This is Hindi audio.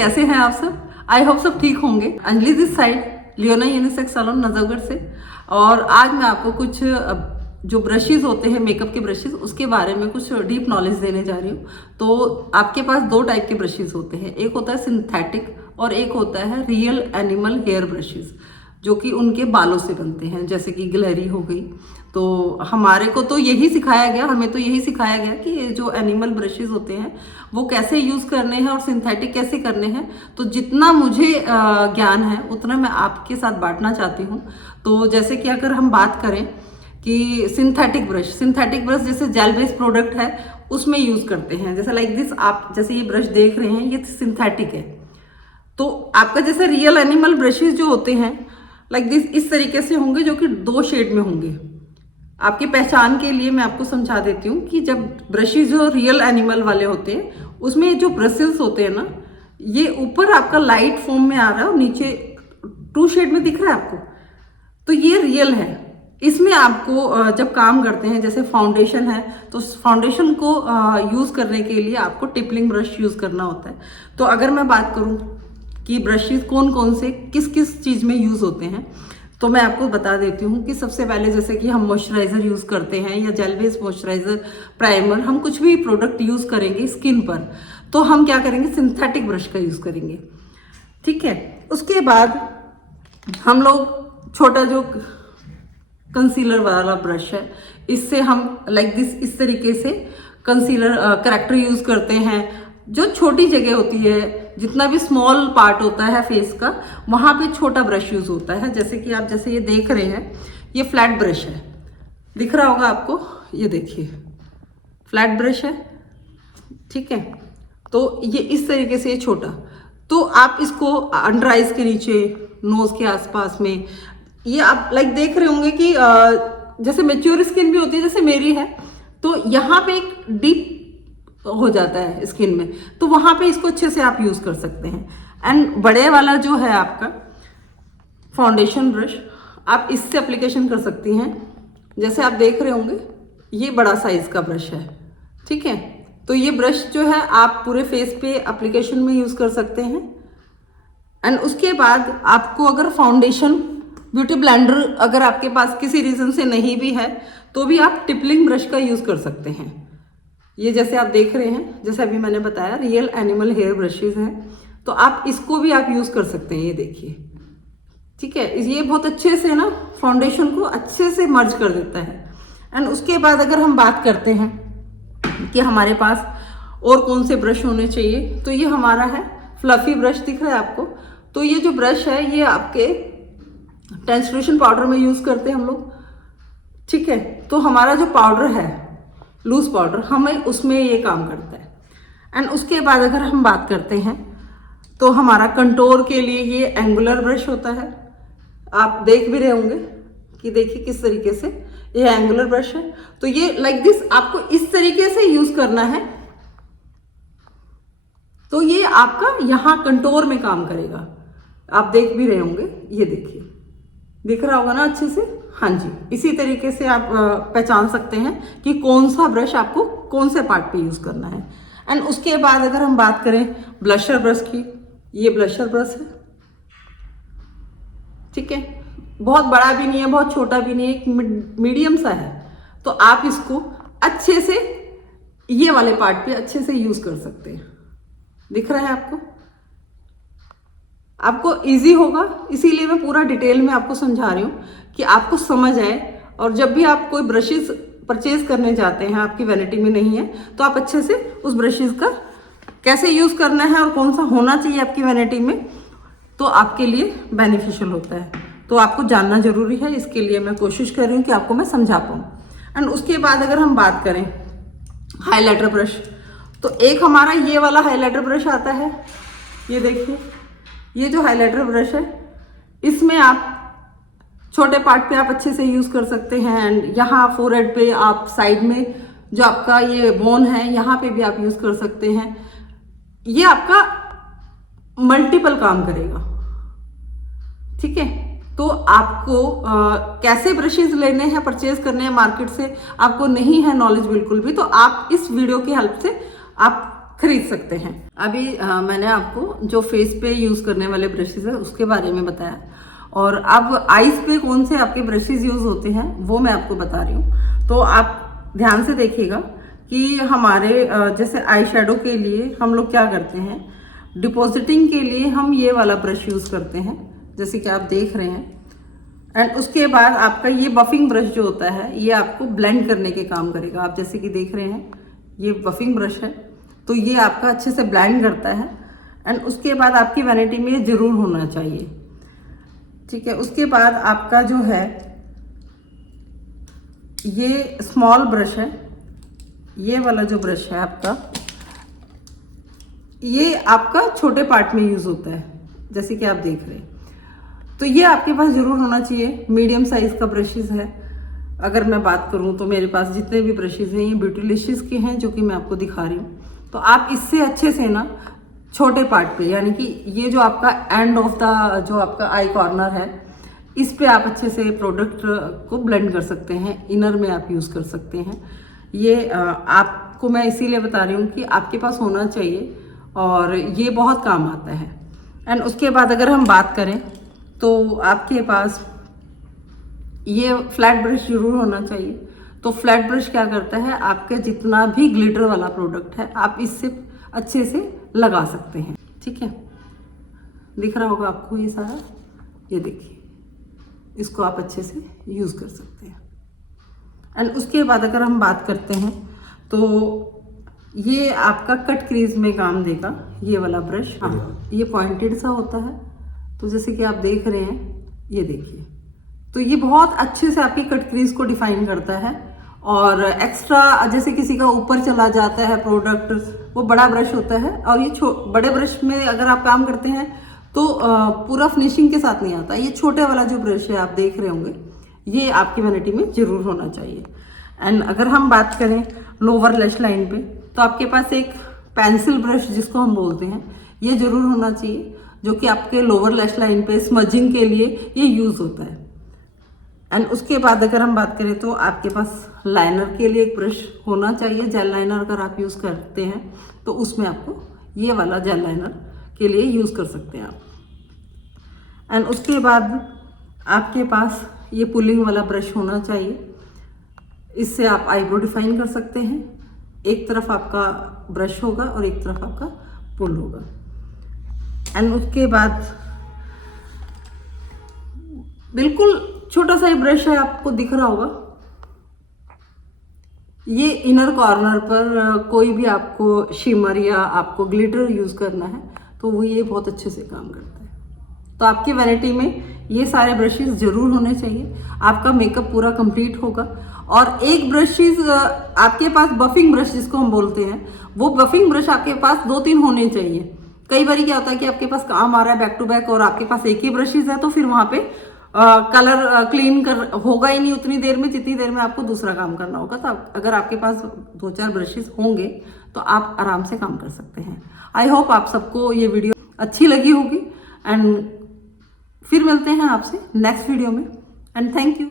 कैसे हैं आप सब? आई होप सब ठीक होंगे। Anjali this side, Leona unisex salon Najafgarh से। और आज मैं आपको कुछ जो ब्रशेज होते हैं, मेकअप के ब्रशेज, उसके बारे में कुछ डीप नॉलेज देने जा रही हूँ। तो आपके पास दो टाइप के ब्रशेज होते हैं, एक होता है सिंथेटिक और एक होता है रियल एनिमल हेयर ब्रशेज, जो कि उनके बालों से बनते हैं, जैसे कि गिलहरी हो गई। तो हमारे को तो यही सिखाया गया, हमें तो यही सिखाया गया कि ये जो एनिमल ब्रशेज होते हैं वो कैसे यूज़ करने हैं और सिंथेटिक कैसे करने हैं। तो जितना मुझे ज्ञान है उतना मैं आपके साथ बांटना चाहती हूँ। तो जैसे कि अगर हम बात करें कि सिंथेटिक ब्रश जैसे जेल बेस्ड प्रोडक्ट है उसमें यूज़ करते हैं, जैसे लाइक दिस। आप जैसे ये ब्रश देख रहे हैं ये सिंथेटिक है। तो आपका जैसे रियल एनिमल ब्रशेज जो होते हैं लाइक दिस, इस तरीके से होंगे, जो कि 2 शेड में होंगे। आपकी पहचान के लिए मैं आपको समझा देती हूँ कि जब ब्रशेज जो रियल एनिमल वाले होते हैं उसमें जो ब्रशेज होते हैं ना, ये ऊपर आपका लाइट फॉर्म में आ रहा है और नीचे 2 शेड में दिख रहा है आपको, तो ये रियल है। इसमें आपको जब काम करते हैं, जैसे फाउंडेशन है, तो फाउंडेशन को यूज़ करने के लिए आपको टिपलिंग ब्रश यूज़ करना होता है। तो अगर मैं बात करूँ कि ब्रशेज कौन कौन से किस किस चीज़ में यूज़ होते हैं, तो मैं आपको बता देती हूँ कि सबसे पहले जैसे कि हम मॉइस्चराइज़र यूज़ करते हैं या जेल बेस्ड मॉइस्चराइज़र, प्राइमर, हम कुछ भी प्रोडक्ट यूज़ करेंगे स्किन पर, तो हम क्या करेंगे, सिंथेटिक ब्रश का यूज़ करेंगे। ठीक है। उसके बाद हम लोग छोटा जो कंसीलर वाला ब्रश है, इससे हम लाइक दिस, इस तरीके से कंसीलर करेक्टर यूज़ करते हैं। जो छोटी जगह होती है, जितना भी स्मॉल पार्ट होता है फेस का, वहाँ पे छोटा ब्रश यूज़ होता है। जैसे कि आप जैसे ये देख रहे हैं, ये फ्लैट ब्रश है, दिख रहा होगा आपको, ये देखिए फ्लैट ब्रश है। ठीक है। तो ये इस तरीके से, ये छोटा, तो आप इसको अंडर आइज के नीचे, नोज के आसपास में, ये आप लाइक देख रहे होंगे कि जैसे मैच्योर स्किन भी होती है जैसे मेरी है, तो यहाँ पे एक डीप हो जाता है स्किन में, तो वहां पे इसको अच्छे से आप यूज कर सकते हैं। एंड बड़े वाला जो है आपका फाउंडेशन ब्रश, आप इससे एप्लीकेशन कर सकती हैं। जैसे आप देख रहे होंगे ये बड़ा साइज का ब्रश है। ठीक है। तो ये ब्रश जो है आप पूरे फेस पे एप्लीकेशन में यूज कर सकते हैं। एंड उसके बाद आपको अगर फाउंडेशन ब्यूटी ब्लेंडर अगर आपके पास किसी रीजन से नहीं भी है, तो भी आप टिपलिंग ब्रश का यूज कर सकते हैं। ये जैसे आप देख रहे हैं, जैसे अभी मैंने बताया, रियल एनिमल हेयर ब्रशेज हैं, तो आप इसको भी आप यूज कर सकते हैं। ये देखिए, ठीक है, ये बहुत अच्छे से ना फाउंडेशन को अच्छे से मर्ज कर देता है। एंड उसके बाद अगर हम बात करते हैं कि हमारे पास और कौन से ब्रश होने चाहिए, तो ये हमारा है फ्लफी ब्रश, दिख रहा है आपको। तो ये जो ब्रश है ये आपके ट्रांसलूशन पाउडर में यूज करते हैं हम लोग। ठीक है। तो हमारा जो पाउडर है, लूज पाउडर, हमें उसमें ये काम करता है। एंड उसके बाद अगर हम बात करते हैं तो हमारा कंटोर के लिए ये एंगुलर ब्रश होता है। आप देख भी रहे होंगे कि देखिए किस तरीके से ये एंगुलर ब्रश है। तो ये लाइक दिस आपको इस तरीके से यूज करना है, तो ये आपका यहाँ कंटोर में काम करेगा। आप देख भी रहे होंगे, ये देखिए, दिख रहा होगा ना अच्छे से। हाँ जी, इसी तरीके से आप पहचान सकते हैं कि कौन सा ब्रश आपको कौन से पार्ट पे यूज करना है। एंड उसके बाद अगर हम बात करें ब्लशर ब्रश की, ये ब्लशर ब्रश है। ठीक है। बहुत बड़ा भी नहीं है, बहुत छोटा भी नहीं है, एक मीडियम सा है। तो आप इसको अच्छे से ये वाले पार्ट पे अच्छे से यूज कर सकते हैं। दिख रहा है आपको इजी होगा, इसीलिए मैं पूरा डिटेल में आपको समझा रही हूँ कि आपको समझ आए। और जब भी आप कोई ब्रशेज परचेज करने जाते हैं, आपकी वैनिटी में नहीं है, तो आप अच्छे से उस ब्रशेज का कैसे यूज़ करना है और कौन सा होना चाहिए आपकी वैनिटी में, तो आपके लिए बेनिफिशियल होता है। तो आपको जानना जरूरी है, इसके लिए मैं कोशिश कर रही हूँ कि आपको मैं समझा पाऊँ। एंड उसके बाद अगर हम बात करें हाईलाइटर ब्रश, तो एक हमारा ये वाला हाईलाइटर ब्रश आता है। ये देखिए, ये जो हाइलाइटर ब्रश है, इसमें आप छोटे पार्ट पे आप अच्छे से यूज कर सकते हैं। एंड यहाँ फोरहेड पे, आप साइड में जो आपका ये बोन है, यहाँ पे भी आप यूज कर सकते हैं। ये आपका मल्टीपल काम करेगा। ठीक है। तो आपको कैसे ब्रशेज लेने हैं, परचेज करने हैं मार्केट से, आपको नहीं है नॉलेज बिल्कुल भी, तो आप इस वीडियो की हेल्प से आप खरीद सकते हैं। अभी मैंने आपको जो फेस पे यूज़ करने वाले ब्रशेज है उसके बारे में बताया, और अब आईज पे कौन से आपके ब्रशेज यूज़ होते हैं वो मैं आपको बता रही हूँ। तो आप ध्यान से देखिएगा कि हमारे जैसे आई शेडो के लिए हम लोग क्या करते हैं, डिपॉजिटिंग के लिए हम ये वाला ब्रश यूज़ करते हैं जैसे कि आप देख रहे हैं। एंड उसके बाद आपका ये बफिंग ब्रश जो होता है ये आपको ब्लेंड करने के काम करेगा। आप जैसे कि देख रहे हैं ये बफिंग ब्रश है, तो ये आपका अच्छे से ब्लेंड करता है। एंड उसके बाद आपकी वैनिटी में ये जरूर होना चाहिए, ठीक है। उसके बाद आपका जो है ये स्मॉल ब्रश है, ये वाला जो ब्रश है आपका, ये आपका छोटे पार्ट में यूज होता है जैसे कि आप देख रहे हैं। तो ये आपके पास जरूर होना चाहिए। मीडियम साइज का ब्रशेस है। अगर मैं बात करूं तो मेरे पास जितने भी ब्रशेस हैं ये ब्यूटीलिशियस के हैं जो कि मैं आपको दिखा रही हूँ। तो आप इससे अच्छे से ना छोटे पार्ट पे, यानी कि ये जो आपका एंड ऑफ द जो आपका आई कॉर्नर है, इस पे आप अच्छे से प्रोडक्ट को ब्लेंड कर सकते हैं। इनर में आप यूज़ कर सकते हैं। ये आपको मैं इसीलिए बता रही हूँ कि आपके पास होना चाहिए और ये बहुत काम आता है। एंड उसके बाद अगर हम बात करें तो आपके पास ये फ्लैट ब्रश जरूर होना चाहिए। तो फ्लैट ब्रश क्या करता है, आपका जितना भी ग्लिटर वाला प्रोडक्ट है आप इससे अच्छे से लगा सकते हैं, ठीक है। दिख रहा होगा आपको ये सारा, ये देखिए, इसको आप अच्छे से यूज़ कर सकते हैं। एंड उसके बाद अगर हम बात करते हैं तो ये आपका कट क्रीज में काम देगा ये वाला ब्रश। हाँ, ये पॉइंटेड सा होता है, तो जैसे कि आप देख रहे हैं, ये देखिए, तो ये बहुत अच्छे से आपकी कट क्रीज को डिफाइन करता है। और एक्स्ट्रा जैसे किसी का ऊपर चला जाता है प्रोडक्ट, वो बड़ा ब्रश होता है, और ये बड़े ब्रश में अगर आप काम करते हैं तो पूरा फिनिशिंग के साथ नहीं आता। ये छोटे वाला जो ब्रश है आप देख रहे होंगे, ये आपकी वैनिटी में जरूर होना चाहिए। एंड अगर हम बात करें लोअर लैश लाइन पे, तो आपके पास एक पेंसिल ब्रश जिसको हम बोलते हैं ये जरूर होना चाहिए, जो कि आपके लोअर लैश लाइन पे स्मजिंग के लिए ये यूज़ होता है। एंड उसके बाद अगर हम बात करें तो आपके पास लाइनर के लिए एक ब्रश होना चाहिए। जेल लाइनर अगर आप यूज़ करते हैं तो उसमें आपको ये वाला जेल लाइनर के लिए यूज़ कर सकते हैं आप। एंड उसके बाद आपके पास ये पुलिंग वाला ब्रश होना चाहिए। इससे आप आईब्रो डिफाइन कर सकते हैं। एक तरफ आपका ब्रश होगा और एक तरफ आपका पुल होगा। एंड उसके बाद बिल्कुल छोटा सा ही ब्रश है, आपको दिख रहा होगा। ये इनर कॉर्नर पर कोई भी आपको शिमर या आपको ग्लिटर यूज करना है तो वो ये बहुत अच्छे से काम करता है। तो आपकी वैनिटी में ये सारे ब्रशेस जरूर होने चाहिए। आपका मेकअप पूरा कंप्लीट होगा। और एक ब्रशेस आपके पास बफिंग ब्रश जिसको हम बोलते हैं, वो बफिंग ब्रश आपके पास 2-3 होने चाहिए। कई बार क्या होता है कि आपके पास काम आ रहा है बैक टू बैक और आपके पास एक ही ब्रशेस है, तो फिर वहां पे कलर क्लीन कर होगा ही नहीं उतनी देर में जितनी देर में आपको दूसरा काम करना होगा। तो अगर आपके पास 2-4 ब्रशेस होंगे तो आप आराम से काम कर सकते हैं। आई होप आप सबको ये वीडियो अच्छी लगी होगी। एंड फिर मिलते हैं आपसे नेक्स्ट वीडियो में। And thank you.